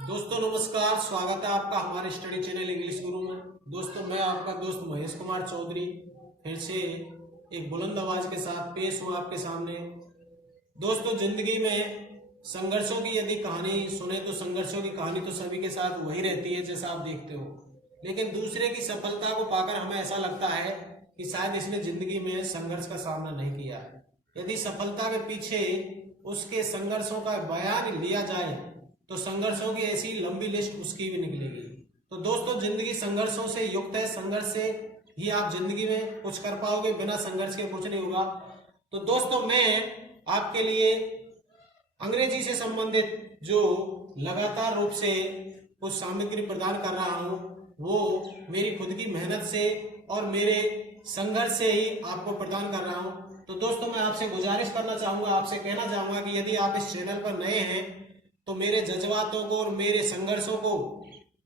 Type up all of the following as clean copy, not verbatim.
दोस्तों नमस्कार, स्वागत है आपका हमारे स्टडी चैनल इंग्लिश गुरु में। दोस्तों मैं आपका दोस्त महेश कुमार चौधरी फिर से एक बुलंद आवाज के साथ पेश हूँ आपके सामने। दोस्तों जिंदगी में संघर्षों की यदि कहानी सुने तो संघर्षों की कहानी तो सभी के साथ वही रहती है जैसा आप देखते हो, लेकिन दूसरे की सफलता को पाकर हमें ऐसा लगता है कि शायद इसने जिंदगी में संघर्ष का सामना नहीं किया है। यदि सफलता के पीछे उसके संघर्षों का बयान लिया जाए तो संघर्षों की ऐसी लंबी लिस्ट उसकी भी निकलेगी। तो दोस्तों जिंदगी संघर्षों से युक्त है, संघर्ष से ही आप जिंदगी में कुछ कर पाओगे, बिना संघर्ष के कुछ नहीं होगा। तो दोस्तों मैं आपके लिए अंग्रेजी से संबंधित जो लगातार रूप से कुछ सामग्री प्रदान कर रहा हूं, वो मेरी खुद की मेहनत से और मेरे संघर्ष से ही आपको प्रदान कर रहा हूं। तो दोस्तों मैं आपसे गुजारिश करना चाहूंगा, आपसे कहना चाहूंगा कि यदि आप इस चैनल पर नए हैं तो मेरे जज्बातों को और मेरे संघर्षों को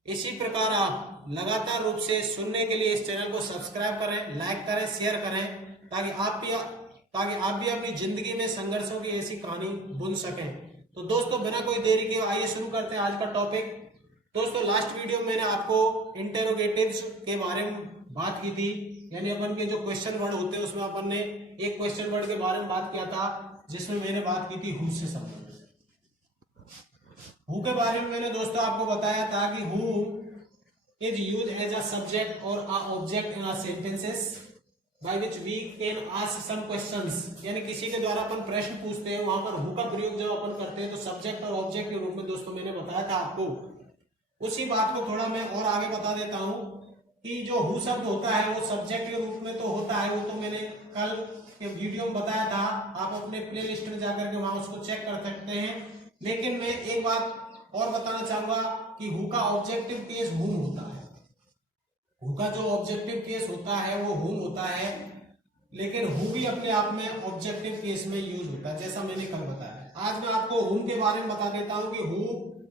इसी प्रकार आप लगातार रूप से सुनने के लिए इस चैनल को सब्सक्राइब करें, लाइक करें, शेयर करें, ताकि आप भी अपनी जिंदगी में संघर्षों की ऐसी कहानी बुन सकें। तो दोस्तों बिना कोई देरी के आइए शुरू करते हैं आज का टॉपिक। दोस्तों लास्ट वीडियो में मैंने आपको इंटेरोगेटिव्स के बारे में बात की थी, यानी अपन के जो क्वेश्चन वर्ड होते हैं उसमें अपन ने एक क्वेश्चन वर्ड के बारे में बात किया था, जिसमें मैंने बात की थी हु से संबंधित। हु के बारे में मैंने दोस्तों आपको बताया था कि who is use as a subject और a object in a sentences by which we can ask some questions, यानी किसी के द्वारा अपन प्रश्न पूछते हैं, वहां पर हु का प्रयोग जब अपन करते हैं तो सब्जेक्ट और ऑब्जेक्ट के रूप में दोस्तों मैंने बताया था आपको। उसी बात को थोड़ा मैं और आगे बता देता हूं कि जो हु शब्द होता है वो सब्जेक्ट के रूप में तो होता है, वो तो मैंने कल के वीडियो में बताया था, आप अपने प्लेलिस्ट में जाकर के वहां उसको चेक कर सकते हैं। लेकिन मैं एक बात और बताना चाहूंगा कि हु का ऑब्जेक्टिव केस हुम होता है। हु का जो ऑब्जेक्टिव केस होता है वो हुम होता है, लेकिन हु भी अपने आप में ऑब्जेक्टिव केस में यूज होता है, जैसा मैंने कल बताया। आज मैं आपको हुम के बारे में बता देता हूं कि हु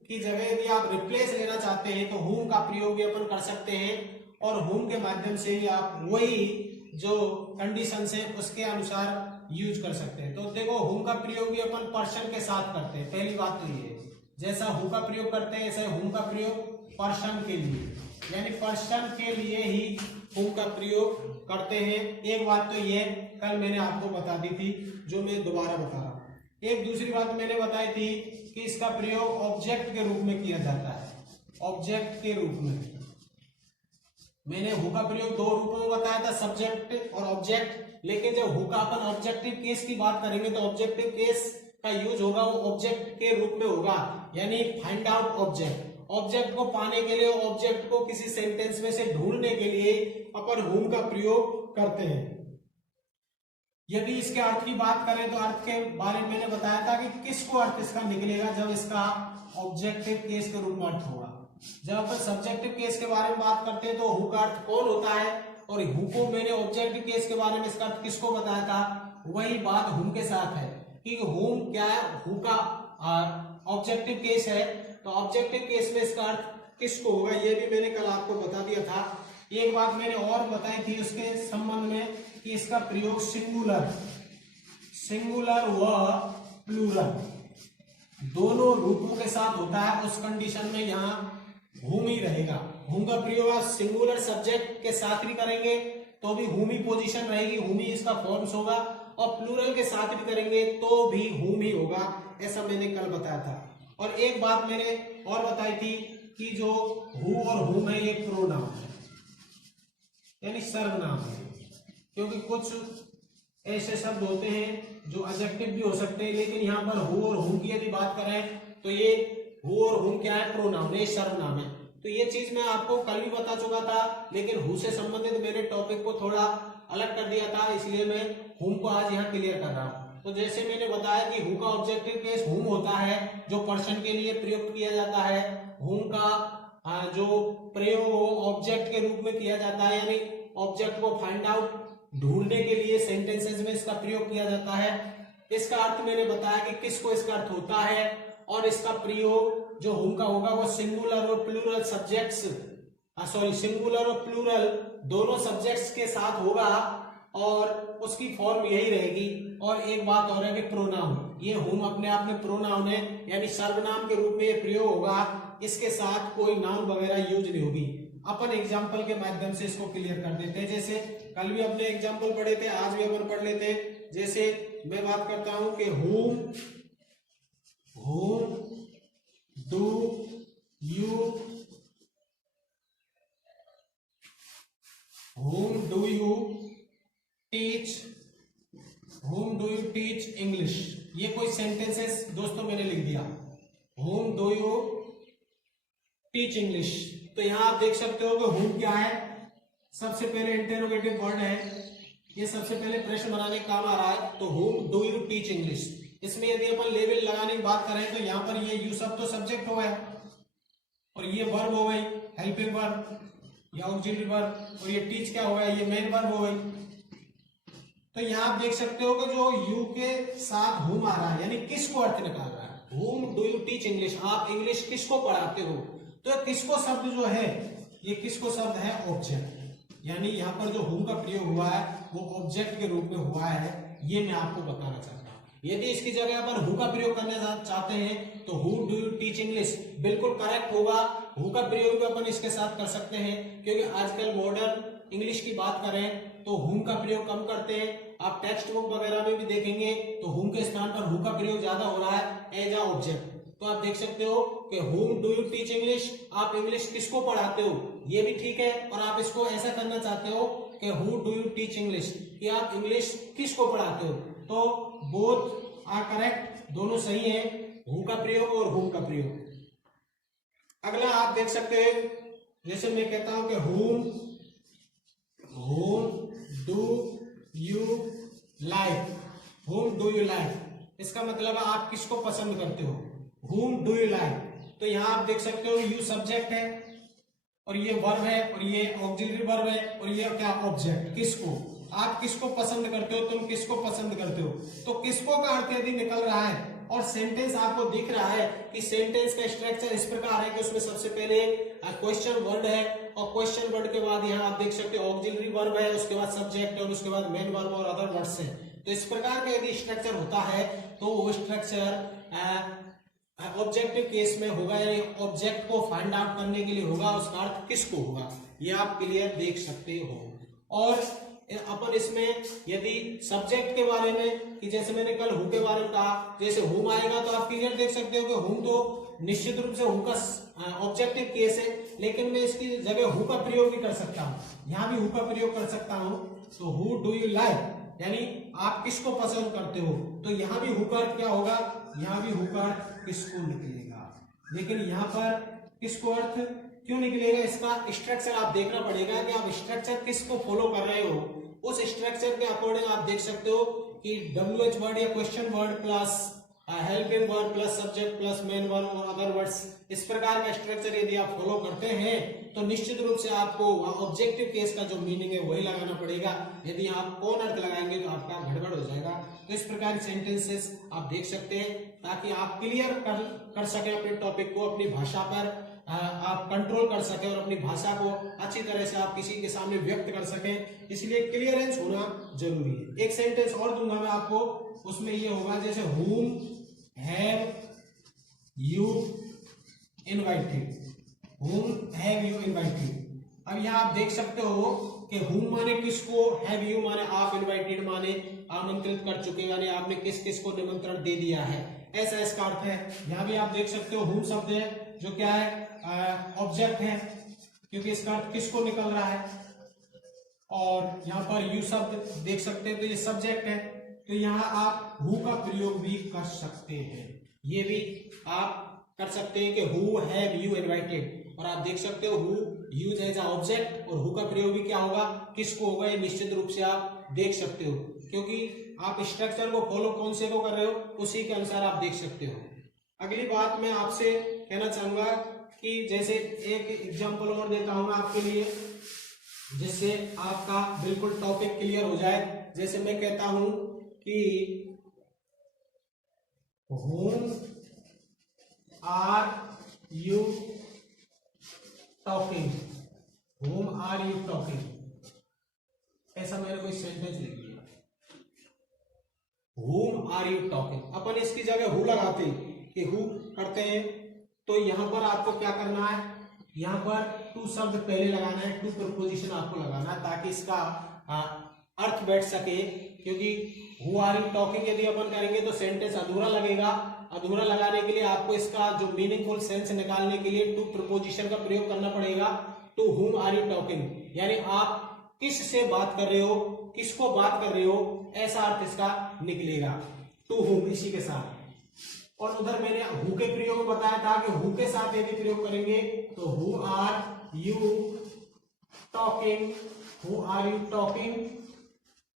की जगह यदि आप रिप्लेस लेना चाहते हैं तो हुम का प्रयोग भी अपन कर सकते हैं, और हुम के माध्यम से ही आप वही जो कंडीशन है उसके अनुसार यूज कर सकते हैं। तो देखो हुम का प्रयोग भी अपन पर्सन के साथ करते हैं, पहली बात तो ये, जैसा हु का प्रयोग करते हैं ऐसे हुम का प्रयोग पर्सन के लिए, यानी पर्सन के लिए ही हुम का प्रयोग करते हैं। एक बात तो ये कल मैंने आपको बता दी थी, जो मैं दोबारा बता रहा हूं। एक दूसरी बात मैंने बताई थी कि इसका प्रयोग ऑब्जेक्ट के रूप में किया जाता है। ऑब्जेक्ट के रूप में मैंने हु का प्रयोग दो रूपों में बताया था, सब्जेक्ट और ऑब्जेक्ट। लेकिन जब हु का अपन ऑब्जेक्टिव केस की बात करेंगे तो ऑब्जेक्टिव केस का यूज होगा वो ऑब्जेक्ट के रूप में होगा, यानी फाइंड आउट ऑब्जेक्ट। ऑब्जेक्ट को पाने के लिए, ऑब्जेक्ट को किसी सेंटेंस में से ढूंढने के लिए अपन हुम का प्रयोग करते हैं। यदि इसके अर्थ की बात करें तो अर्थ के बारे में मैंने बताया था कि किसको अर्थ इसका निकलेगा जब इसका ऑब्जेक्टिव केस के रूप में अर्थ होगा। जब अपन सब्जेक्टिव केस के बारे में बात करते हैं तो हु का अर्थ कौन होता है, और हु को मैंने ऑब्जेक्टिव केस के बारे में इसका अर्थ किसको बताया था, वही बात हुम के साथ है कि हुम क्या है, हु का ऑब्जेक्टिव केस है, तो ऑब्जेक्टिव केस में इसका अर्थ किसको होगा ये भी मैंने कल आपको बता दिया था। एक बात मैंने और बताई थी उसके संबंध में कि इसका प्रयोग सिंगुलर व प्लूरल दोनों रूपों के साथ होता है। उस कंडीशन में यहाँ हुम ही रहेगा। हुम का प्रयोग आप सिंगुलर सब्जेक्ट के साथ भी करेंगे तो भी हुम ही पोजीशन रहेगी, हुम ही इसका फॉर्म्स होगा, और प्लूरल के साथ भी करेंगे तो भी हुम ही होगा, ऐसा मैंने कल बताया था। और एक बात मैंने और बताई थी कि जो हु और हुम है ये प्रोनाउन है, यानी सर्वनाम है, क्योंकि कुछ ऐसे शब्द होते हैं जो एडजेक्टिव भी हो सकते हैं, लेकिन यहाँ पर हु और हुम की यदि बात करें तो ये हु और हुम क्या है, प्रोनाउन है, सर्वनाम है। तो ये चीज मैं आपको कल भी बता चुका था, लेकिन हु से संबंधित मैंने टॉपिक को थोड़ा अलग कर दिया था, इसलिए मैं हुम को आज यहाँ क्लियर कर रहा हूँ। तो जैसे मैंने बताया कि हु का ऑब्जेक्टिव केस हुम होता है, जो पर्सन के लिए प्रयुक्त किया जाता है। हुम का जो प्रयोग ऑब्जेक्ट के रूप में किया जाता है, यानी ऑब्जेक्ट को फाइंड आउट ढूंढने के लिए सेंटेंसेस में इसका प्रयोग किया जाता है। इसका अर्थ मैंने बताया कि किसको इसका अर्थ होता है, और इसका प्रयोग जो हुम का होगा वो सिंगुलर और प्लूरल सब्जेक्ट्स, सिंगुलर और प्लूरल दोनों सब्जेक्ट्स के साथ होगा, और उसकी फॉर्म यही रहेगी। और एक बात और है कि प्रोनाउन, ये whom अपने आप में प्रोनाउन है, यानी सर्वनाम के रूप में ये प्रयोग होगा, इसके साथ कोई नाउन वगैरह यूज नहीं होगी। अपन एग्जाम्पल के माध्यम से इसको क्लियर कर देते हैं। जैसे कल भी अपने एग्जाम्पल पढ़े थे, आज भी अपन पढ़ लेते हैं। जैसे मैं बात करता हूं कि whom do you teach English। ये कोई सेंटेंसेस दोस्तों मैंने लिख दिया, whom do you teach English। तो यहां आप देख सकते हो कि whom क्या है, सबसे पहले इंटरोगेटिव वर्ड है, ये सबसे पहले प्रश्न बनाने का काम आ रहा है। तो whom do you teach English, इसमें यदि अपन लेवल लगाने की बात करें तो यहाँ पर ये यू सब तो सब्जेक्ट हो गया, और ये वर्ब हो गई हेल्पिंग वर्ब या ऑक्सिलरी वर्ब, और ये टीच क्या हो गया, ये मेन वर्ब हो गई। तो यहाँ आप देख सकते हो कि जो यू के साथ whom आ रहा है, यानी किसको अर्थ निकाल रहा है। whom do you teach English, आप इंग्लिश किसको पढ़ाते हो। तो किसको शब्द जो है, ये किसको शब्द है, ऑब्जेक्ट, यानी यहाँ पर जो whom का प्रयोग हुआ है वो ऑब्जेक्ट के रूप में हुआ है, ये मैं आपको बताना चाहता हूँ। यदि इसकी जगह अपन who का प्रयोग करना चाहते हैं तो who do you teach English बिल्कुल करेक्ट होगा। who का प्रयोग भी अपन इसके साथ कर सकते हैं, क्योंकि आजकल मॉडर्न इंग्लिश की बात करें तो whom का प्रयोग कम करते हैं। आप टेक्स्ट बुक वगैरह में भी देखेंगे तो whom के स्थान पर who का प्रयोग ज्यादा हो रहा है एज अ ऑब्जेक्ट। तो आप देख सकते हो कि whom do you teach English, आप इंग्लिश किसको पढ़ाते हो, ये भी ठीक है। और आप इसको ऐसा करना चाहते हो कि who do you teach English, कि आप इंग्लिश किसको पढ़ाते हो। तो बोथ आर करेक्ट, दोनों सही है, who का प्रयोग और whom का प्रयोग। अगला आप देख सकते हैं, जैसे मैं कहता हूं कि whom do you like, whom do you like, इसका मतलब है आप किसको पसंद करते हो। whom do you like, तो यहां आप देख सकते हो यू सब्जेक्ट है और ये वर्ब है और ये ऑक्सिलरी वर्ब है और ये क्या ऑब्जेक्ट, किसको, आप किसको पसंद करते हो, तुम किसको पसंद करते हो। तो किसको का अर्थ यदि निकल रहा है और सेंटेंस आपको दिख रहा है कि सेंटेंस का स्ट्रक्चर इस प्रकार है कि उसमें सबसे पहले क्वेश्चन वर्ड है और क्वेश्चन वर्ड के बाद यहाँ आप देख सकते हो ऑक्सिलरी वर्ब है, उसके बाद सब्जेक्ट और उसके बाद मेन वर्ब और अदर वर्ड्स है। तो इस प्रकार का यदि स्ट्रक्चर होता है तो वो स्ट्रक्चर ऑब्जेक्टिव केस में होगा, यानी ऑब्जेक्ट को फाइंड आउट करने के लिए होगा, उसका अर्थ किसको होगा, ये आप क्लियर देख सकते हो। और अपन इसमें यदि सब्जेक्ट के बारे में, कि जैसे मैंने कल हु के बारे में कहा, जैसे हुम आएगा तो आप क्लियर देख सकते हो कि हुम तो निश्चित रूप से हु का ऑब्जेक्टिव केस है, लेकिन मैं इसकी जगह हु का प्रयोग भी कर सकता हूँ, यहाँ भी हु का प्रयोग कर सकता हूँ। तो हु डू यू लाइक, यानी आप किसको पसंद करते हो, तो यहाँ भी हु का अर्थ क्या होगा, यहाँ भी हु का अर्थ किसको निकलेगा। लेकिन यहाँ पर किसको अर्थ क्यों निकलेगा, इसका स्ट्रक्चर आप देखना पड़ेगा कि आप स्ट्रक्चर किसको फॉलो कर रहे हो। उस स्ट्रक्चर के अकॉर्डिंग आप देख सकते हो कि WH वर्ड या question word plus helping word plus subject plus main verb और अदर वर्ड्स, इस प्रकार का स्ट्रक्चर यदि आप फॉलो करते हैं तो निश्चित रूप से आपको ऑब्जेक्टिव केस का जो मीनिंग है वही लगाना पड़ेगा। यदि आप कौन अर्थ लगाएंगे तो आपका गड़बड़ हो जाएगा। तो इस प्रकार सेंटेंसेस आप देख सकते हैं ताकि आप क्लियर कर सके अपने टॉपिक को, अपनी भाषा पर आप कंट्रोल कर सके और अपनी भाषा को अच्छी तरह से आप किसी के सामने व्यक्त कर सकें, इसलिए क्लियरेंस होना जरूरी है। एक सेंटेंस और दूंगा मैं आपको, उसमें ये होगा जैसे whom have you invited, whom have you invited। अब यहाँ आप देख सकते हो कि whom माने किसको, have you माने आप, invited माने आमंत्रित कर चुके, यानी आपने किस किस को निमंत्रण दे दिया है, ऐसा इसका अर्थ है। यहाँ भी आप देख सकते हो whom शब्द है जो क्या है, ऑब्जेक्ट है, क्योंकि इसका अर्थ किसको निकल रहा है। और यहाँ पर यू शब्द देख सकते हैं तो ये सब्जेक्ट है, तो यहाँ आप हु का प्रयोग भी कर सकते हैं, ये भी आप कर सकते हैं कि हु हैव यू इनवाइटेड। और आप देख सकते हो who use as a object और हु का प्रयोग भी क्या होगा, किसको होगा, ये निश्चित रूप से आप देख सकते हो, क्योंकि आप स्ट्रक्चर को फॉलो कौन से को कर रहे हो उसी के अनुसार आप देख सकते हो। अगली बात मैं आपसे कहना चाहूंगा कि जैसे एक एग्जांपल और देता हूं मैं आपके लिए, जिससे आपका बिल्कुल टॉपिक क्लियर हो जाए। जैसे मैं कहता हूं कि whom are you talking, whom are you talking, ऐसा मैंने कोई सेंटेंस लिख दिया। whom are you talking, अपन इसकी जगह who लगाते कि who करते हैं, तो यहाँ पर आपको क्या करना है, यहाँ पर to शब्द पहले लगाना है, to प्रपोजिशन आपको लगाना है ताकि इसका अर्थ बैठ सके, क्योंकि who are you talking यदि अपन करेंगे तो सेंटेंस अधूरा लगेगा। अधूरा लगाने के लिए आपको इसका जो मीनिंगफुल सेंस निकालने के लिए टू प्रपोजिशन का प्रयोग करना पड़ेगा। To whom are you talking, यानी आप किस से बात कर रहे हो, किसको बात कर रहे हो, ऐसा अर्थ इसका निकलेगा टू whom इसी के साथ। और उधर मैंने who के प्रयोग बताया था कि who के साथ यदि प्रयोग करेंगे तो who are you talking, who are you talking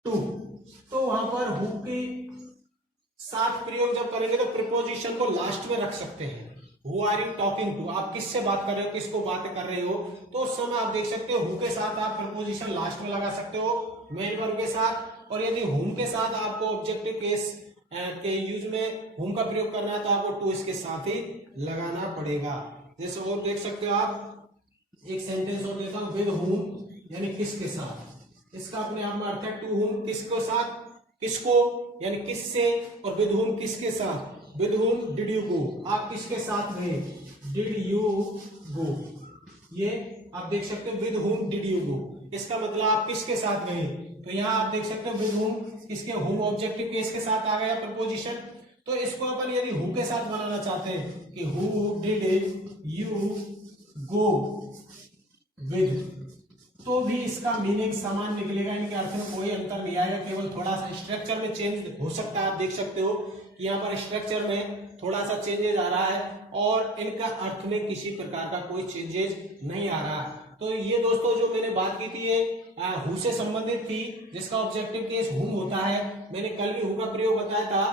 to, तो वहां पर who के साथ प्रयोग जब करेंगे तो प्रीपोजिशन को लास्ट में रख सकते हैं। Who are you talking to, आप किससे बात कर रहे हो, किसको बात कर रहे हो, तो उस समय आप देख सकते हो who के साथ आप प्रीपोजिशन लास्ट में लगा सकते हो मेन वर्ब के साथ। और यदि whom के साथ आपको ऑब्जेक्टिव केस के यूज में whom का प्रयोग करना है तो आपको to इसके साथ ही लगाना पड़ेगा। जैसे और देख सकते हो आप, एक सेंटेंस और देता हूं, विद whom यानी किसके साथ, इसका अपने आप में अर्थ है टू whom किसको साथ, किसको यानी किससे, और विद whom किसके साथ, with whom did you go, आप किसके साथ गए, डिड यू गो, ये आप देख सकते हो with whom did you go, इसका मतलब आप किसके साथ गए। तो यहाँ आप देख सकते हो विद whom इसके whom ऑब्जेक्टिव केस के साथ आ गया प्रपोजिशन। तो इसको अपन यदि who के साथ बनाना चाहते हैं कि who did you go with, तो भी इसका मीनिंग समान निकलेगा, इनके अर्थ में कोई अंतर नहीं आएगा, केवल थोड़ा सा स्ट्रक्चर में चेंज हो सकता है। आप देख सकते हो कि यहाँ पर स्ट्रक्चर में थोड़ा सा चेंजेज आ रहा है और इनका अर्थ में किसी प्रकार का कोई चेंजेज नहीं आ रहा है। तो ये दोस्तों जो मैंने बात की थी ये हु से संबंधित थी, जिसका ऑब्जेक्टिव केस हुम होता है। मैंने कल भी हु का प्रयोग बताया था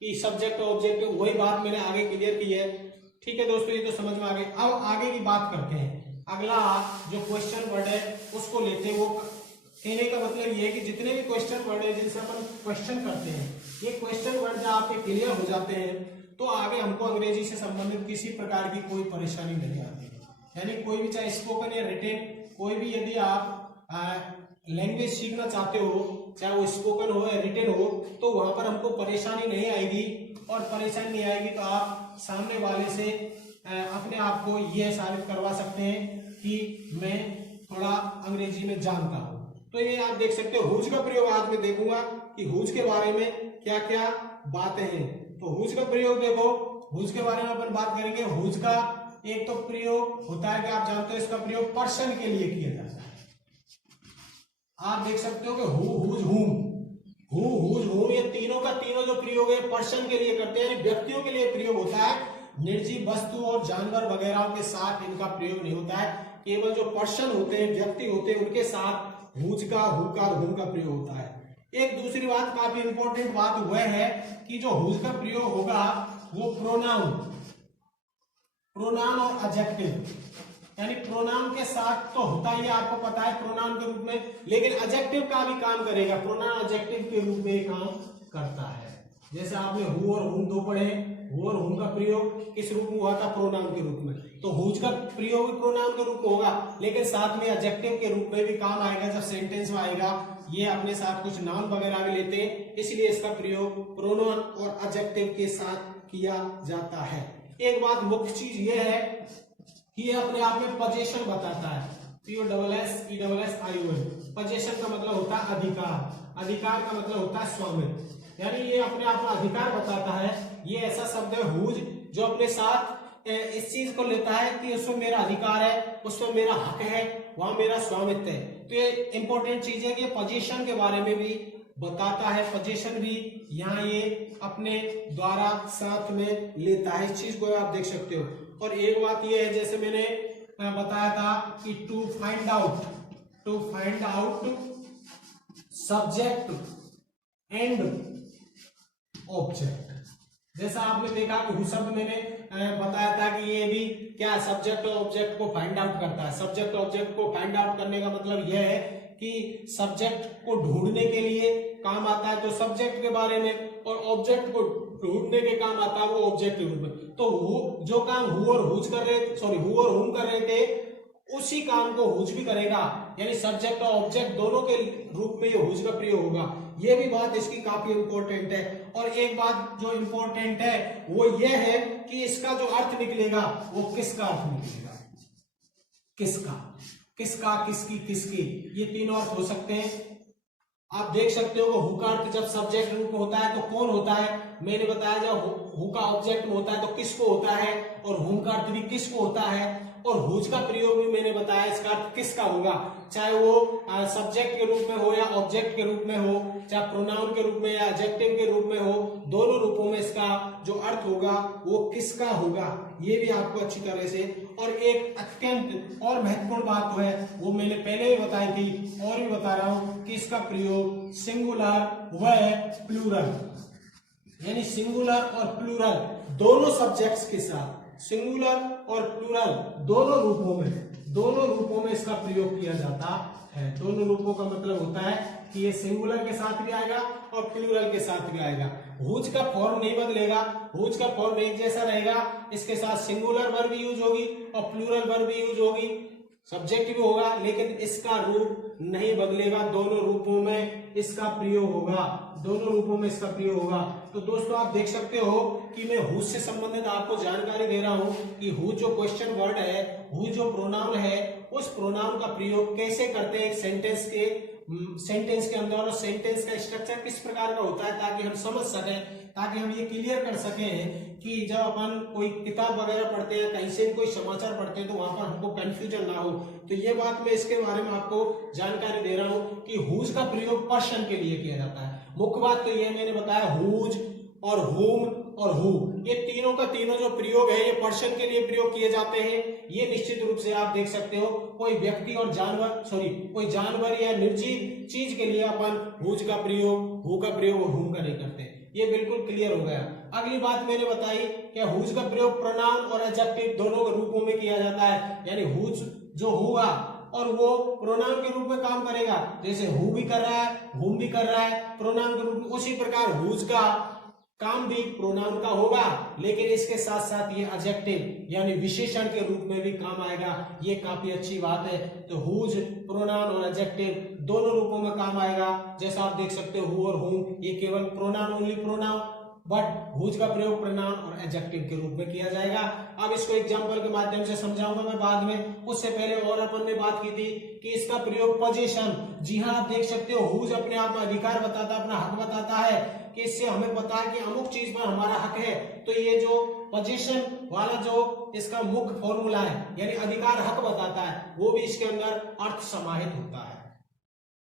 कि सब्जेक्ट और ऑब्जेक्टिव, वही बात मैंने आगे क्लियर की है। ठीक है दोस्तों, ये तो समझ में आ गई। अब आगे की बात करते हैं। अगला जो क्वेश्चन वर्ड है उसको लेते हैं। वो कहने का मतलब ये है कि जितने भी क्वेश्चन वर्ड है जिनसे अपन क्वेश्चन करते हैं, ये क्वेश्चन वर्ड जब आपके क्लियर हो जाते हैं तो आगे हमको अंग्रेजी से संबंधित किसी प्रकार की कोई परेशानी नहीं आती है। यानी कोई भी, चाहे स्पोकन या रिटेन, कोई भी यदि आप लैंग्वेज सीखना चाहते हो, चाहे वो स्पोकन हो या रिटेन हो, तो वहां पर हमको परेशानी नहीं आएगी। और परेशानी नहीं आएगी तो आप सामने वाले से अपने आप को यह साबित करवा सकते हैं कि मैं थोड़ा अंग्रेजी में जानता हूं। तो ये आप देख सकते हो हुज का प्रयोग आज मैं देखूंगा कि हुज के बारे में क्या क्या बातें हैं। तो हुज का प्रयोग देखो, हुज के बारे में अपन बात करेंगे। हुज का एक तो प्रयोग होता है कि आप जानते हो इसका प्रयोग पर्सन के लिए किया जाता है। आप देख सकते हो कि हु, हुज, हुम, हु, हुज, हुम, ये तीनों का तीनों जो प्रयोग है पर्सन के लिए करते हैं, यानी व्यक्तियों के लिए प्रयोग होता है। निर्जीव वस्तु और जानवर वगैरह के साथ इनका प्रयोग नहीं होता है। केवल जो पर्सन होते हैं, व्यक्ति होते हैं, उनके साथ हुज का, हु का, हुम का प्रयोग होता है। एक दूसरी बात, काफी इंपॉर्टेंट बात वह है कि जो हुज का प्रयोग होगा वो प्रोनाउन, प्रोनाउन और एडजेक्टिव, यानी प्रोनाउन के साथ तो होता ही आपको पता है प्रोनाउन के रूप में, लेकिन एडजेक्टिव का भी काम करेगा। प्रोनाउन एडजेक्टिव के रूप में काम करता है। जैसे आपने हु और हुम दो पढ़े, हु और हुम का प्रयोग किस रूप में हुआ था, प्रोनाउन के रूप में। तो हुज का प्रयोग भी प्रोनाउन के रूप में होगा, लेकिन साथ में एडजेक्टिव के रूप में भी काम आएगा। जब सेंटेंस में आएगा, ये अपने साथ कुछ नाउन वगैरह भी लेते हैं, इसलिए इसका प्रयोग प्रोनाउन और एडजेक्टिव के साथ किया जाता है। एक बात मुख्य चीज ये है कि ये अपने आप में पोजीशन बताता है। POSSESSION, पोजीशन का मतलब होता है अधिकार, अधिकार का मतलब होता है स्वामित्व, यानी ये अपने आप में अधिकार बताता है। ये ऐसा शब्द है हुज जो अपने साथ इस चीज को लेता है कि उसमें मेरा अधिकार है, उसमें मेरा हक है, वहां मेरा स्वामित्व है। तो ये इंपॉर्टेंट चीज है कि पोजीशन के बारे में भी बताता है। पोजीशन भी यहाँ ये अपने द्वारा साथ में लेता है, इस चीज को आप देख सकते हो। और एक बात ये है, जैसे मैंने बताया था कि to find out subject and object. जैसा आपने देखा कि हु शब्द मैंने बताया था कि ये भी क्या सब्जेक्ट और ऑब्जेक्ट को फाइंड आउट करता है। सब्जेक्ट ऑब्जेक्ट को फाइंड आउट करने का मतलब यह है कि सब्जेक्ट को ढूंढने के लिए काम आता है, तो सब्जेक्ट के बारे में, और ऑब्जेक्ट को ढूंढने के काम आता है वो ऑब्जेक्ट के रूप में। तो जो काम हु और हुज कर रहे, सॉरी हु और हुम कर रहे थे, उसी काम को हुज भी करेगा, यानी सब्जेक्ट और ऑब्जेक्ट दोनों के रूप में ये हुज का प्रयोग होगा। ये भी बात इसकी काफी इंपॉर्टेंट है। और एक बात जो इंपॉर्टेंट है वो ये है कि इसका जो अर्थ निकलेगा वो किसका अर्थ निकलेगा, किसका, किसका, किसकी, किसकी, ये तीनों अर्थ हो सकते हैं। आप देख सकते हो हु का अर्थ जब सब्जेक्ट रूप में होता है तो कौन होता है, मैंने बताया जब हु का ऑब्जेक्ट में होता है तो किसको होता है, और हुम का अर्थ भी किसको होता है, और हुज का प्रयोग भी मैंने बताया इसका अर्थ किसका होगा, चाहे वो सब्जेक्ट के रूप में हो या ऑब्जेक्ट के रूप में हो, चाहे प्रोनाउन के रूप में या एडजेक्टिव के रूप में हो, दोनों रूपों में इसका जो अर्थ होगा वो किसका होगा, ये भी आपको अच्छी तरह से। और एक अत्यंत और महत्वपूर्ण बात है वो मैंने पहले ही बताई थी और भी बता रहा हूं कि इसका प्रयोग सिंगुलर व प्लूरल, यानी सिंगुलर और प्लूरल दोनों सब्जेक्ट्स के साथ, सिंगुलर और प्लूरल दोनों रूपों में इसका प्रयोग किया जाता है। दोनों रूपों का मतलब होता है कि ये सिंगुलर के साथ भी आएगा और प्लूरल के साथ भी आएगा। हुज का फॉर्म नहीं बदलेगा, हुज का फॉर्म एक जैसा रहेगा, इसके साथ सिंगुलर वर्ब भी यूज होगी और प्लूरल वर्ब भी यूज होगी, सब्जेक्ट भी होगा, लेकिन इसका रूप नहीं बदलेगा, दोनों रूपों में इसका प्रयोग होगा, दोनों रूपों में इसका प्रयोग होगा। तो दोस्तों आप देख सकते हो कि मैं हुज से संबंधित आपको जानकारी दे रहा हूं कि हुज जो क्वेश्चन वर्ड है, हुज जो प्रोनाउन है, उस प्रोनाउन का प्रयोग कैसे करते हैं एक सेंटेंस के अंदर, और सेंटेंस का स्ट्रक्चर किस प्रकार का होता है, ताकि हम समझ सकें, ताकि हम ये क्लियर कर सकें कि जब अपन कोई किताब वगैरह पढ़ते हैं, कहीं से कोई समाचार पढ़ते हैं, तो वहां पर हमको कंफ्यूजन ना हो। तो ये बात मैं इसके बारे में आपको जानकारी दे रहा हूं कि हुज का प्रयोग पर्सन के लिए किया जाता है। मुख्य बात तो ये मैंने बताया, हुज और हुम और हु, ये तीनों का तीनों जो प्रयोग है ये पर्सन के लिए प्रयोग किए जाते हैं। ये निश्चित रूप से आप देख सकते हो कोई व्यक्ति और कोई जानवर या निर्जीव चीज के लिए अपन हुज का प्रयोग, हु का प्रयोग और हुम का नहीं करते। ये बिल्कुल क्लियर हो गया। अगली बात मैंने बताई कि हुज का प्रयोग प्रोनाउन और एडजेक्टिव दोनों रूपों में किया जाता है, यानी हुज जो हुआ और वो प्रोनाउन के रूप में काम करेगा, जैसे हु भी कर रहा है, हुम भी कर रहा है प्रोनाउन के रूप में, उसी प्रकार हुज का काम भी प्रोनाउन का होगा, लेकिन इसके साथ साथ ये एडजेक्टिव यानी विशेषण के रूप में भी काम आएगा। ये काफी अच्छी बात है। तो हुज प्रोनाउन और एडजेक्टिव दोनों रूपों में काम आएगा। जैसा आप देख सकते हो हु और हुम, ये केवल pronoun, only pronoun, but whose का प्रयोग प्रोनाउन और एडजेक्टिव के रूप में किया जाएगा। अब इसको एग्जांपल के माध्यम से समझाऊंगा मैं बाद में। उससे पहले और अपन ने बात की थी कि इसका प्रयोग पोजीशन, जी हाँ आप देख सकते हो हुज अपने आप में अधिकार बताता है, अपना हक बताता है कि इससे हमें पता है कि अमुक चीज पर हमारा हक है। तो ये जो पोजीशन वाला जो इसका मुख्य फॉर्मूला है, यानी अधिकार हक बताता है, वो भी इसके अंदर अर्थ समाहित होता है।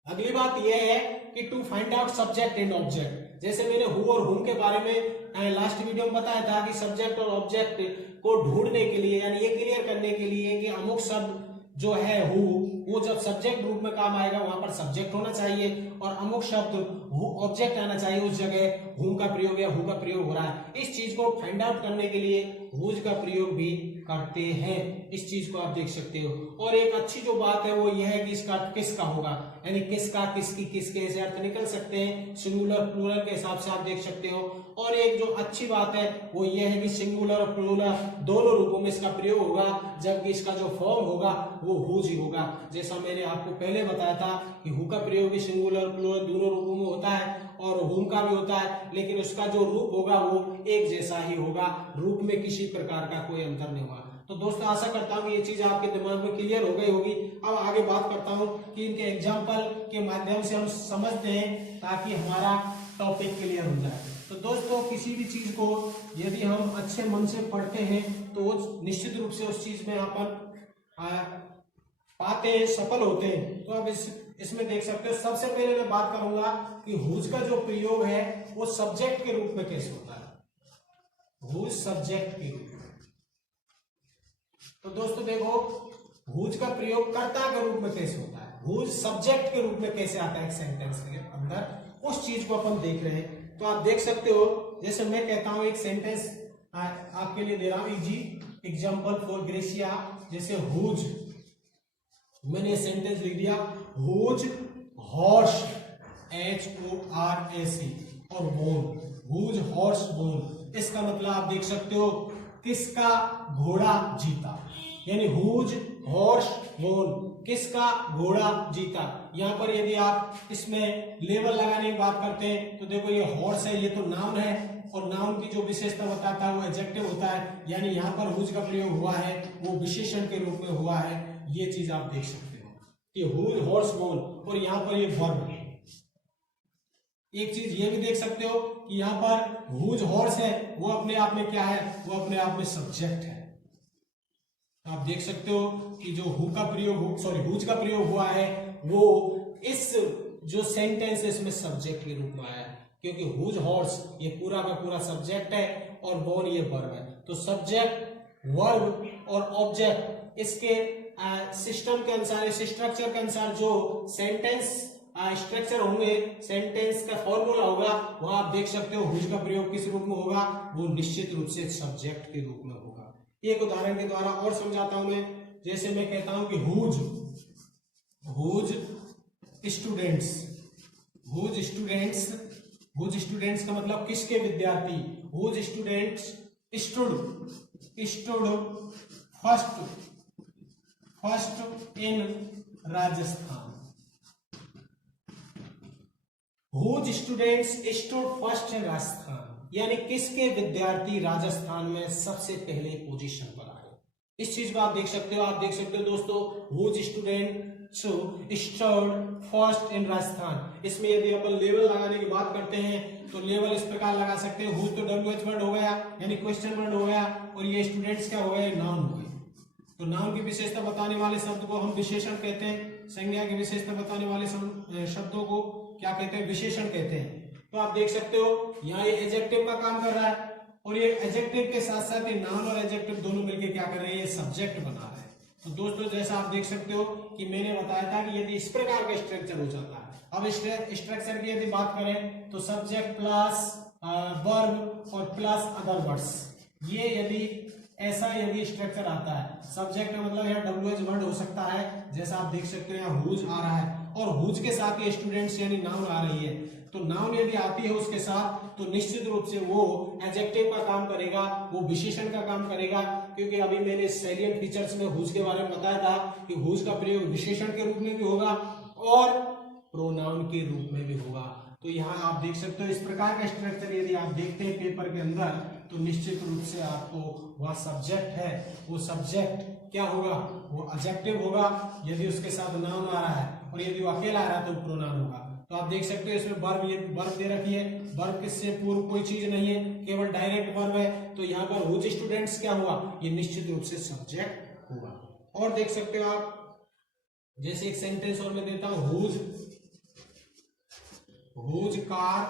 अगली बात यह है कि to find out subject and object, जैसे मैंने हु और हुम के बारे में लास्ट वीडियो में बताया था कि सब्जेक्ट और ऑब्जेक्ट को ढूंढने के लिए, यानी ये क्लियर करने के लिए कि अमुक शब्द जो है हु, वो जब सब्जेक्ट रूप में काम आएगा वहां पर सब्जेक्ट होना चाहिए, और अमुक शब्द ऑब्जेक्ट आना चाहिए, उस जगह हुम का प्रयोग या हु का प्रयोग हो रहा है। इस चीज को फाइंड आउट करने के लिए हुज का प्रयोग भी करते हैं। इस चीज को आप देख सकते हो। और एक अच्छी जो बात है वो यह है कि इसका अर्थ किसका होगा, यानी किसका, किसकी, किसके, ऐसे अर्थ निकल सकते हैं सिंगुलर प्लूरल के हिसाब से आप देख सकते हो। और एक जो अच्छी बात है वो ये है कि सिंगुलर और प्लूरल दोनों रूपों में इसका प्रयोग होगा, जबकि इसका जो फॉर्म होगा वो हुज ही होगा। जैसा मैंने आपको पहले बताया था कि हु का प्रयोग भी सिंगुलर और प्लूरल दोनों रूपों में होता है और हुम का भी होता है, लेकिन उसका जो रूप होगा वो एक जैसा ही होगा, रूप में किसी प्रकार का कोई अंतर नहीं होगा। तो दोस्तों आशा करता हूँ कि ये चीज आपके दिमाग में क्लियर हो गई होगी। अब आगे बात करता हूँ कि इनके एग्जाम्पल के माध्यम से हम समझते हैं ताकि हमारा टॉपिक क्लियर हो जाए। तो दोस्तों किसी भी चीज को यदि हम अच्छे मन से पढ़ते हैं तो निश्चित रूप से उस चीज में अपन पाते हैं, सफल होते हैं। तो अब इसमें देख सकते हो, सबसे पहले मैं बात करूंगा कि हुज का जो प्रयोग है वो सब्जेक्ट के रूप में कैसे होता है। हुज सब्जेक्ट के रूप में, तो दोस्तों देखो हुज का प्रयोग कर्ता के रूप में कैसे होता है, हुज सब्जेक्ट के रूप में कैसे आता है एक सेंटेंस के अंदर, उस चीज को अपन देख रहे हैं। तो आप देख सकते हो, जैसे मैं कहता हूं एक सेंटेंस आपके लिए दे रहा हूं, इजी एग्जांपल फॉर ग्रेसिया, जैसे हुज, मैंने सेंटेंस लिख दिया, हुज हॉर्स, HORSE, और बोन, हुज हॉर्स बोन। इसका मतलब आप देख सकते हो किसका घोड़ा जीता, यानी हुज हॉर्स वोन, किसका घोड़ा जीता। यहाँ पर यदि आप इसमें लेबल लगाने की बात करते हैं तो देखो ये हॉर्स है, ये तो नाउन है और नाउन की जो विशेषता बताता है वो एडजेक्टिव होता है, यानी यहाँ पर हुज का प्रयोग हुआ है वो विशेषण के रूप में हुआ है। ये चीज आप देख सकते हो कि हुज हॉर्स वोन, और यहाँ पर ये वर्ब है। एक चीज ये भी देख सकते हो कि यहाँ पर हुज हॉर्स है वो अपने आप में क्या है, वो अपने आप में सब्जेक्ट है। आप देख सकते हो कि जो हुज का प्रयोग हुआ है वो इस जो सेंटेंस है इसमें सब्जेक्ट के रूप में आया है, क्योंकि हुज हॉर्स ये पूरा का पूरा सब्जेक्ट है और बोन ये वर्ब है। तो सब्जेक्ट, वर्ब और ऑब्जेक्ट इसके सिस्टम के अनुसार, स्ट्रक्चर के अनुसार जो सेंटेंस स्ट्रक्चर होंगे, सेंटेंस का फॉर्मूला होगा, वहां आप देख सकते हो हुज का प्रयोग किस रूप में होगा, वो निश्चित रूप से सब्जेक्ट के रूप में होगा। एक उदाहरण के द्वारा और समझाता हूं मैं। जैसे मैं कहता हूं कि हुज स्टूडेंट्स का मतलब किसके विद्यार्थी। Whose students stood first in Rajasthan. Whose students stood first in Rajasthan, यानी किसके विद्यार्थी राजस्थान में सबसे पहले पोजीशन पर आए। इस चीज को आप देख सकते हो। आप देख सकते हो दोस्तों, whose students stood first in Rajasthan. इसमें यदि अपन लेवल लगाने की बात करते हैं तो लेवल इस प्रकार लगा सकते हैं। हुज तो WH वर्ड हो गया यानी क्वेश्चन वर्ड हो गया, और ये स्टूडेंट्स क्या हो गए, नाउन हो गए। तो नाउन की विशेषता बताने वाले शब्द को हम विशेषण कहते हैं, संज्ञा की विशेषता बताने वाले शब्दों को क्या कहते हैं, विशेषण कहते हैं। तो आप देख सकते हो यहाँ ये एडजेक्टिव का काम कर रहा है, और ये एडजेक्टिव के साथ साथ ये नाउन और एडजेक्टिव दोनों मिलकर क्या कर रहे हैं, ये सब्जेक्ट बना रहे हैं। तो दोस्तों जैसा आप देख सकते हो कि मैंने बताया था कि यदि इस प्रकार का स्ट्रक्चर हो जाता है, अब स्ट्रक्चर की यदि बात करें तो सब्जेक्ट प्लस वर्ब और प्लस अदर वर्ड्स, ये यदि ऐसा यदि स्ट्रक्चर आता है, सब्जेक्ट का मतलब यहाँ WH वर्ड हो सकता है, जैसा आप देख सकते हैं यहाँ हुज आ रहा है और हुज के साथ ये स्टूडेंट्स यानी नाउन आ रही है। तो नाउन यदि आती है उसके साथ तो निश्चित रूप से वो एडजेक्टिव का काम करेगा, वो विशेषण का काम करेगा, क्योंकि अभी मैंने सैलिएंट फीचर्स में हुज के बारे में बताया था कि हुज का प्रयोग विशेषण के रूप में भी होगा और प्रोनाउन के रूप में भी होगा। तो यहाँ आप देख सकते हो इस प्रकार का स्ट्रक्चर यदि आप देखते हैं पेपर के अंदर तो निश्चित रूप से आपको वह सब्जेक्ट है, वो सब्जेक्ट क्या होगा, वो एडजेक्टिव होगा यदि उसके साथ नाउन आ रहा है, और यदि वो अकेला आ रहा है तो प्रोनाउन होगा। तो आप देख सकते हो इसमें वर्ब, ये वर्ब दे रखी है, वर्ब किससे पूर्व कोई चीज नहीं है, केवल डायरेक्ट वर्ब है। तो यहाँ पर हुज स्टूडेंट्स क्या हुआ, ये निश्चित रूप से सब्जेक्ट होगा। और देख सकते हो आप, जैसे एक सेंटेंस और मैं देता हूं, whose car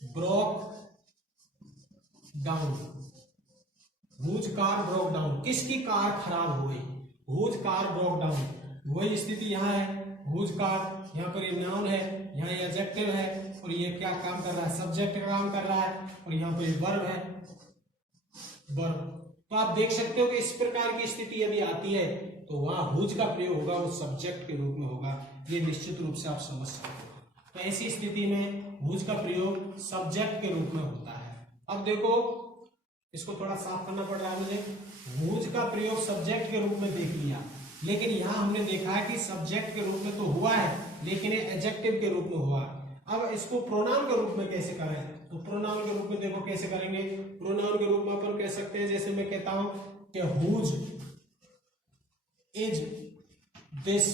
broke down. Whose car broke down, किसकी कार खराब हो गई, हुज कार ब्रोक डाउन। वही स्थिति यहाँ है, हुज कार, यहाँ पर ये नाउन है, यहाँ ये एडजेक्टिव है, और ये क्या काम कर रहा है, सब्जेक्ट का काम कर रहा है, और यहाँ पर ये वर्ब है, वर्ब। तो आप देख सकते हो कि इस प्रकार की स्थिति यदि आती है तो वहां हुज का प्रयोग होगा, वो सब्जेक्ट के रूप में होगा। ये निश्चित रूप से आप समझ सकते हो। तो ऐसी स्थिति में हुज का प्रयोग सब्जेक्ट के रूप में होता है। अब देखो इसको थोड़ा साफ करना पड़ रहा है मुझे। हुज का प्रयोग सब्जेक्ट के रूप में देख लिया, लेकिन यहां हमने देखा है कि सब्जेक्ट के रूप में तो हुआ है लेकिन ये एडजेक्टिव के रूप में हुआ है। अब इसको प्रोनाउन के रूप में कैसे करें, तो प्रोनाउन के रूप में देखो कैसे करेंगे। प्रोनाउन के रूप में अपन कह सकते हैं, जैसे मैं कहता हूं कि हुज इज दिस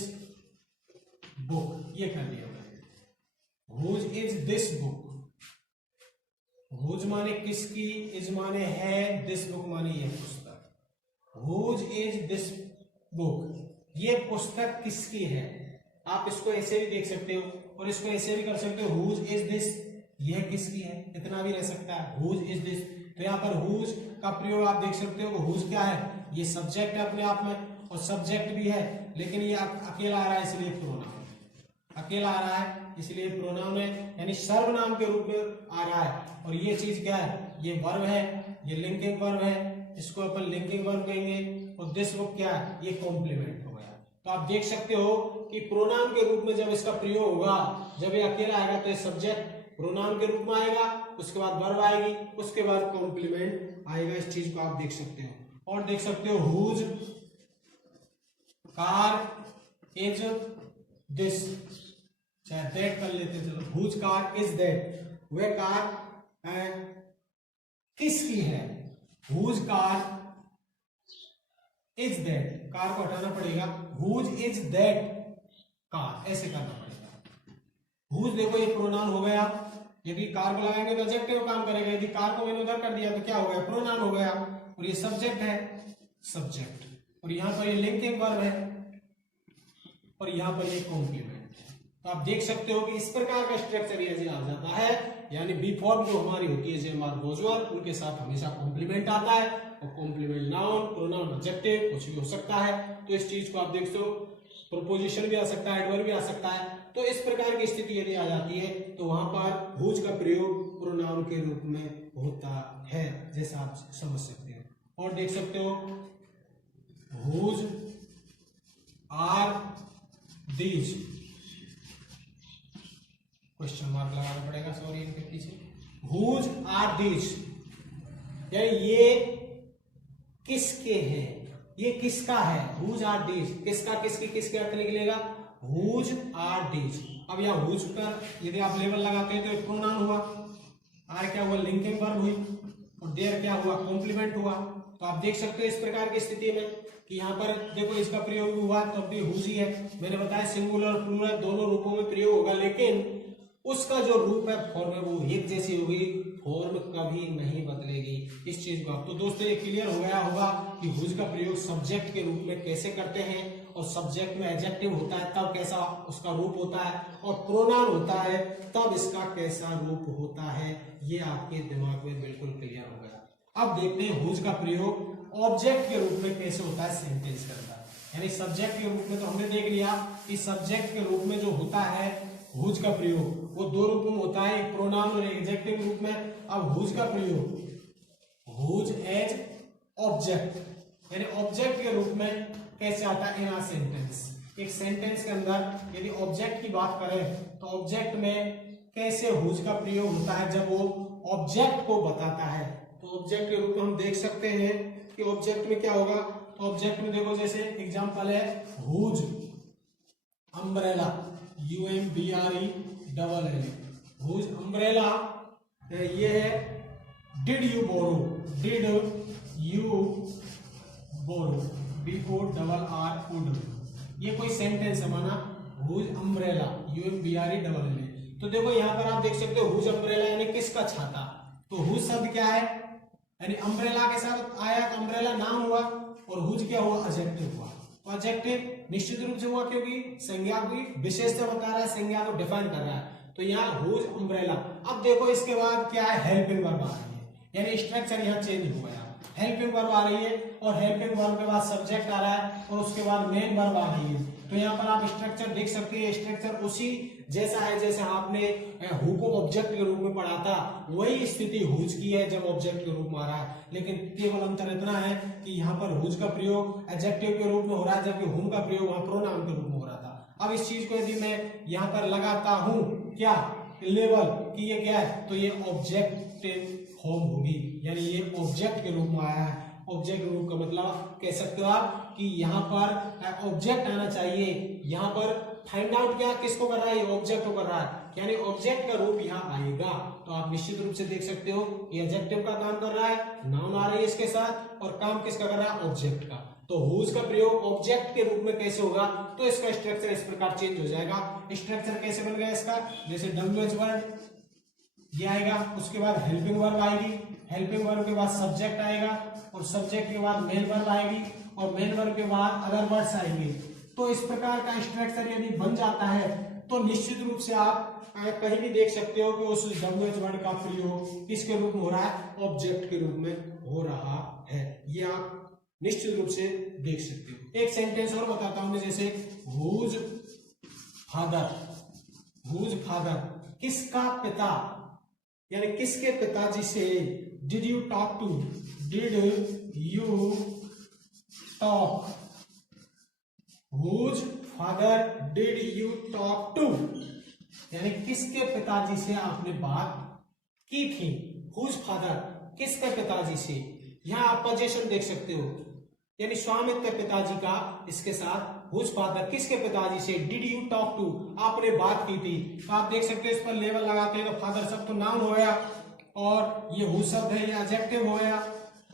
बुक, ये कर दिया मैंने, whose is this book. Whose माने किसकी, इज माने है, दिस बुक माने यह पुस्तक। हुज इज दिस बुक, ये पुस्तक किसकी है। आप इसको ऐसे भी देख सकते हो और इसको ऐसे भी कर सकते हो, हुज इज दिस, यह किसकी है, इतना भी रह सकता है, हुज इज दिस। तो यहाँ पर हुज का प्रयोग आप देख सकते हो, हुज क्या है, ये सब्जेक्ट है अपने आप में और सब्जेक्ट भी है, लेकिन ये अकेला आ रहा है इसलिए प्रोनाउन, अकेला आ रहा है इसलिए प्रोनाउन है, यानी सर्वनाम के रूप में आ रहा है। और ये चीज क्या है, ये वर्ब है, ये लिंकिंग वर्ब है, इसको अपन लिंकिंग वर्ब कहेंगे। और दिस बुक क्या है, ये कॉम्प्लीमेंट हो गया। तो आप देख सकते हो कि प्रोनाउन के रूप में जब इसका प्रयोग होगा, जब ये अकेला आएगा तो ये सब्जेक्ट प्रोनाउन के रूप में आएगा, उसके बाद वर्ब आएगी, उसके बाद कॉम्प्लीमेंट आएगा। इस चीज को आप देख सकते हो। और देख सकते हो हुज कार इज दिस, चाहे दैट कर लेते, चलो हुज कार इज दैट, वह कार किसकी है, whose car is that, car को हटाना पड़ेगा, हुज इज दैट कार, ऐसे करना पड़ेगा। हुज देखो ये प्रोनाउन हो गया, यदि कार को लगाएंगे तो एडजेक्टिव काम करेगा, यदि कार को मैंने उधर कर दिया तो क्या हो गया, प्रोनाउन हो गया, और ये सब्जेक्ट है, सब्जेक्ट, और यहां पर ये लिंकिंग वर्ब है, और यहां पर ये कॉम्प्लीमेंट। तो आप देख सकते हो कि इस प्रकार का स्ट्रक्चर यदि आ जाता है, यानी बी फॉर्म जो हमारी होती है जेमर बोजवर, उनके साथ हमेशा कॉम्प्लीमेंट आता है, और कॉम्प्लीमेंट नाउन, प्रोनाउन, एडजेक्टिव कुछ भी हो सकता है। तो इस चीज को आप देख सकते हो, प्रोपोजिशन भी आ सकता है, एडवर्ब भी आ सकता है। तो इस प्रकार की स्थिति यदि आ जाती है तो वहां पर हुज का प्रयोग प्रोनाउन के रूप में होता है, जैसा आप समझ सकते हो। और देख सकते हो whose are these, question mark लगाना पड़ेगा, सॉरी इनके पीछे, हुज आर दीज, यानी ये किसके हैं, ये किसका है, हुज आर दीज, किसका, किसकी, किसके अर्थ निकलेगा, हुज आर दीज। अब यहाँ हुज पर यदि आप लेबल लगाते हैं तो एक प्रोनाउन हुआ, आर क्या हुआ, लिंकिंग वर्ब हुई, और देयर क्या हुआ, कॉम्प्लीमेंट हुआ। तो आप देख सकते हो इस प्रकार की स्थिति में कि यहाँ पर देखो इसका प्रयोग भी हुआ तब भी हुज ही है। मैंने बताया सिंगुलर और प्लूरल दोनों रूपों में प्रयोग होगा, लेकिन उसका जो रूप है, फॉर्म है, वो एक जैसी होगी, फॉर्म कभी नहीं बदलेगी। इस चीज को आप, तो दोस्तों ये क्लियर हो गया होगा कि हुज का प्रयोग सब्जेक्ट के रूप में कैसे करते हैं, और सब्जेक्ट में एडजेक्टिव होता है तब कैसा उसका रूप होता है, और प्रोनाउन होता है तब इसका कैसा रूप होता है। ये आपके दिमाग में बिल्कुल क्लियर हो गया। अब देखते हैं हुज का प्रयोग ऑब्जेक्ट के रूप में कैसे होता है सेंटेंस के अंदर, यानी सब्जेक्ट के रूप में तो हमने देख लिया कि सब्जेक्ट के रूप में जो होता है हुज का प्रयोग वो दो रूपों में होता है, एक प्रोनाउन और एडजेक्टिव रूप में। अब हुज का प्रयोग हुज एज ऑब्जेक्ट, यानी ऑब्जेक्ट के रूप में कैसे आता है इन अ सेंटेंस। एक सेंटेंस के अंदर यदि ऑब्जेक्ट की बात करें तो ऑब्जेक्ट में कैसे हुज का प्रयोग होता है, जब वो ऑब्जेक्ट को बताता है। तो ऑब्जेक्ट के रूप में हम देख सकते हैं कि ऑब्जेक्ट में क्या होगा, तो ऑब्जेक्ट में देखो जैसे एग्जांपल है whose umbrella, UMBRELLA, whose umbrella, ये है did you borrow, did you borrow, BORRO, ये कोई सेंटेंस है माना हुज अम्ब्रेला, UMBRELLA। तो देखो यहाँ पर आप देख सकते हो हुज अम्ब्रेला यानी किसका छाता, तो हुज शब्द क्या है, यानी अम्ब्रेला के साथ आया तो अम्ब्रेला नाम हुआ, और हुज क्या हुआ, एडजेक्टिव हुआ। तो एडजेक्टिव निश्चित रूप से हुआ क्योंकि संज्ञा की विशेषता बता रहा है, संज्ञा को डिफाइन कर रहा है। तो यहाँ हुज अम्ब्रेला। अब देखो इसके बाद क्या है, हेल्पिंग वर्ब आ रही है, यानी स्ट्रक्चर यहाँ चेंज हो गया, हेल्पिंग वर्ब आ रही है, और हेल्पिंग वर्ब के बाद सब्जेक्ट आ रहा है, और उसके बाद मेन वर्ब आ रही है। तो यहाँ पर आप स्ट्रक्चर देख सकते हैं, स्ट्रक्चर उसी जैसा है जैसे आपने हु को ऑब्जेक्ट के रूप में पढ़ा था, वही स्थिति हुज की है जब ऑब्जेक्ट के रूप में आ रहा है। लेकिन केवल अंतर इतना है कि यहाँ पर हुज का प्रयोग एडजेक्टिव के रूप में हो रहा है, जबकि हुम का प्रयोग वहां प्रोनाउन के रूप में हो रहा था। अब इस चीज को यदि मैं यहाँ पर लगाता हूं क्या लेबल कि ये क्या है, तो ये ऑब्जेक्टिव फॉर्म होगी, यानी ये ऑब्जेक्ट के रूप में आया है। ऑब्जेक्ट के रूप का मतलब कह सकते हो आप कि यहाँ पर ऑब्जेक्ट आना चाहिए, यहाँ पर फाइंड आउट क्या किसको कर रहा है, ये ऑब्जेक्ट को कर रहा है, यानी ऑब्जेक्ट का रूप यहाँ आएगा। तो आप निश्चित रूप से देख सकते हो ये एडजेक्टिव का काम कर रहा है, नाउन आ रही है इसके साथ, और काम किसका कर रहा है, ऑब्जेक्ट का। तो हुज का प्रयोग ऑब्जेक्ट के रूप में कैसे होगा, तो इसका स्ट्रक्चर इस प्रकार चेंज हो जाएगा। स्ट्रक्चर कैसे बन गया इसका, जैसे WH वर्ड ये आएगा, उसके बाद हेल्पिंग वर्ब आएगी, हेल्पिंग वर्ब के बाद सब्जेक्ट आएगा, और सब्जेक्ट के बाद मेन वर्ब आएगी, और मेन वर्ब के बाद अदर वर्ड्स आएंगे। तो इस प्रकार का स्ट्रक्चर यदि बन जाता है तो निश्चित रूप से आप कहीं भी देख सकते हो कि उस WH वर्ड का प्रयोग किसके रूप में हो रहा है, ऑब्जेक्ट के रूप में हो रहा है। ये आप निश्चित रूप से देख सकते हो। एक सेंटेंस और बताता हूं मैं, जैसे हुज फादर, हुज फादर किसका पिता, यानी किसके पिताजी से, did you talk to, did you talk, whose father did you talk to, यानी किसके पिताजी से आपने बात की थी। हुज फादर किसके पिताजी से, यहाँ आप पोजीशन देख सकते हो, यानी स्वामित्व पिताजी का इसके साथ, हुज फादर किसके पिताजी से, डिड यू टॉक टू आपने बात की थी। तो आप देख सकते हो इस पर लेबल लगाते हैं तो फादर शब्द तो नाउन हो गया और ये हुज शब्द है ये एडजेक्टिव हो गया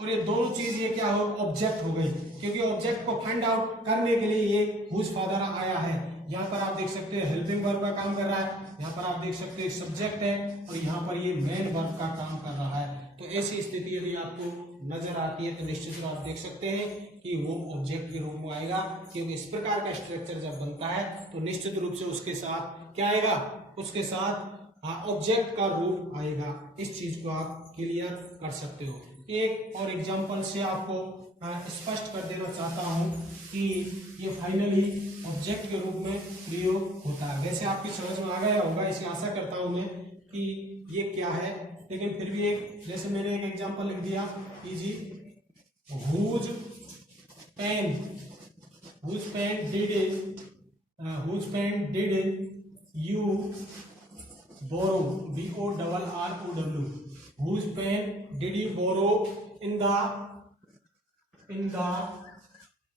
और ये दोनों चीज ये क्या हो ऑब्जेक्ट हो गई, क्योंकि ऑब्जेक्ट को फाइंड आउट करने के लिए ये हुज फादर आया है। यहाँ पर आप देख सकते हैं हेल्पिंग वर्ब का काम कर रहा है, यहाँ पर आप देख सकते हैं सब्जेक्ट है और यहाँ पर ये मेन वर्ब का काम कर रहा है। तो ऐसी स्थिति यदि आपको नजर आती है तो निश्चित रूप आप देख सकते हैं कि वो ऑब्जेक्ट के रूप में आएगा, क्योंकि इस प्रकार का स्ट्रक्चर जब बनता है तो निश्चित रूप से उसके साथ क्या आएगा, उसके साथ ऑब्जेक्ट का रूप आएगा। इस चीज को आप क्लियर कर सकते हो। एक और एग्जांपल से आपको स्पष्ट कर देना चाहता हूं कि ये फाइनली ऑब्जेक्ट के रूप में प्रयोग होता है। वैसे आपकी समझ में आ गया होगा, इसे आशा करता हूं मैं कि ये क्या है, लेकिन फिर भी एक जैसे मैंने एक एग्जांपल लिख दिया easy whose pen did you borrow, BORROW, whose pen did you borrow in the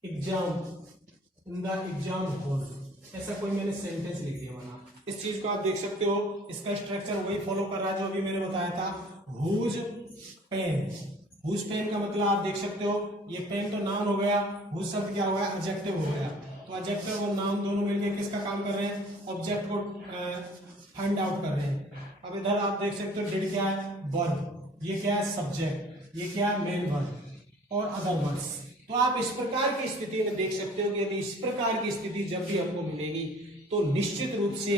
exam hall. ऐसा कोई मैंने सेंटेंस लिख दिया बना। इस चीज को आप देख सकते हो, इसका स्ट्रक्चर वही फॉलो कर रहा है जो अभी मैंने बताया था। हुज पेन का मतलब आप देख सकते हो, ये पेन तो नाउन हो गया, हुज शब्द क्या हो गया एडजेक्टिव हो गया। तो एडजेक्टिव और नाउन दोनों मिलकर किसका काम कर रहे हैं, ऑब्जेक्ट को फाइंड आउट कर रहे हैं। अब इधर आप देख सकते हो डिड क्या है वर्ब, ये क्या है सब्जेक्ट, ये क्या है मेन वर्ब और अदर वर्ड्स। तो आप इस प्रकार की स्थिति में देख सकते हो कि यदि इस प्रकार की स्थिति जब भी आपको मिलेगी तो निश्चित रूप से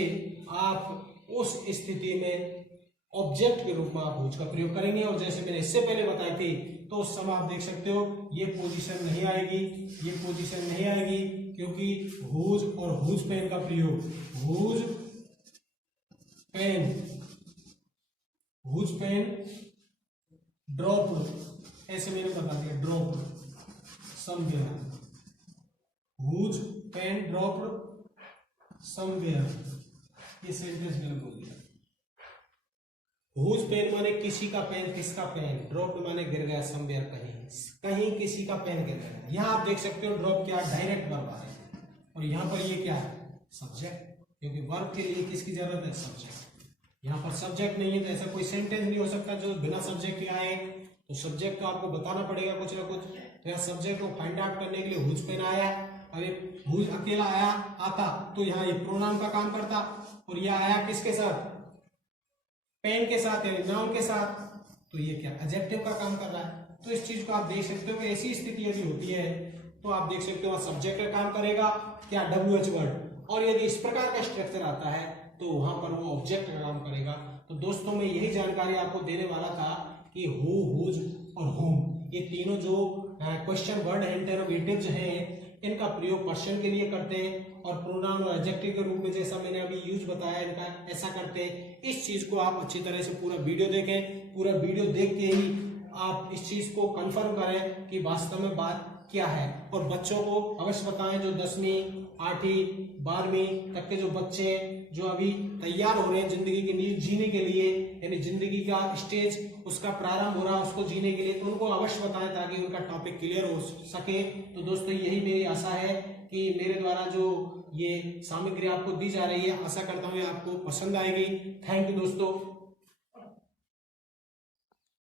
आप उस स्थिति में ऑब्जेक्ट के रूप में आप हुज का प्रयोग करेंगे। और जैसे मैंने इससे पहले बताई थी तो उस समय आप देख सकते हो ये पोजीशन नहीं आएगी, ये पोजीशन नहीं आएगी, क्योंकि हुज और हुज पेन का प्रयोग हुज पेन ड्रॉप्ड, ऐसे मैंने बता दिया dropped somewhere, whose pen dropped somewhere, ये सेंटेंस मैंने बोल दिया। हुज पेन माने किसी का पेन, किसका पेन, ड्रॉप्ड माने गिर गया समवेयर, कहीं किसी का पेन गिर गया। यहां आप देख सकते हो ड्रॉप क्या डायरेक्ट वर्ब आ है और यहां पर ये क्या है सब्जेक्ट, क्योंकि वर्ब के लिए किसकी जरूरत है सब्जेक्ट। यहाँ पर सब्जेक्ट नहीं है तो ऐसा कोई सेंटेंस नहीं हो सकता जो बिना सब्जेक्ट के आए। तो सब्जेक्ट तो आपको बताना पड़ेगा कुछ ना कुछ। तो यहाँ सब्जेक्ट को फाइंड आउट करने के लिए हुज पेन आया, अरे हुज अकेला आता तो यहाँ ये प्रोनाउन का काम करता, और यह आया किसके साथ, पेन के साथ यानी नाउन के साथ, तो ये क्या एडजेक्टिव का काम कर रहा है। तो इस चीज को आप देख सकते हो कि ऐसी स्थिति यदि होती है तो आप देख सकते हो सब्जेक्ट का काम करेगा क्या WH वर्ड, और यदि इस प्रकार का स्ट्रक्चर आता है तो वहां पर वो ऑब्जेक्ट का काम करेगा। तो दोस्तों मैं यही जानकारी आपको देने वाला था कि हु, हुज और हुम, ये तीनों जो क्वेश्चन वर्ड है इंटरोगेटिव्स हैं, इनका प्रयोग पर्सन के लिए करते हैं और प्रोनाउन और एडजेक्टिव के रूप में जैसा मैंने अभी यूज बताया इनका ऐसा करते हैं। इस चीज को आप अच्छी तरह से पूरा वीडियो देखें, पूरा वीडियो देख के ही आप इस चीज को कंफर्म करें कि वास्तव में बात क्या है। और बच्चों को अवश्य बताएं जो 10वीं 8वीं 12वीं तक के जो बच्चे जो अभी तैयार हो रहे हैं जिंदगी के जीने के लिए, यानी जिंदगी का स्टेज उसका प्रारंभ हो रहा है उसको जीने के लिए, तो उनको अवश्य बताएं ताकि उनका टॉपिक क्लियर हो सके। तो दोस्तों यही मेरी आशा है कि मेरे द्वारा जो ये सामग्री आपको दी जा रही है, आशा करता हूँ आपको पसंद आएगी। थैंक यू दोस्तों।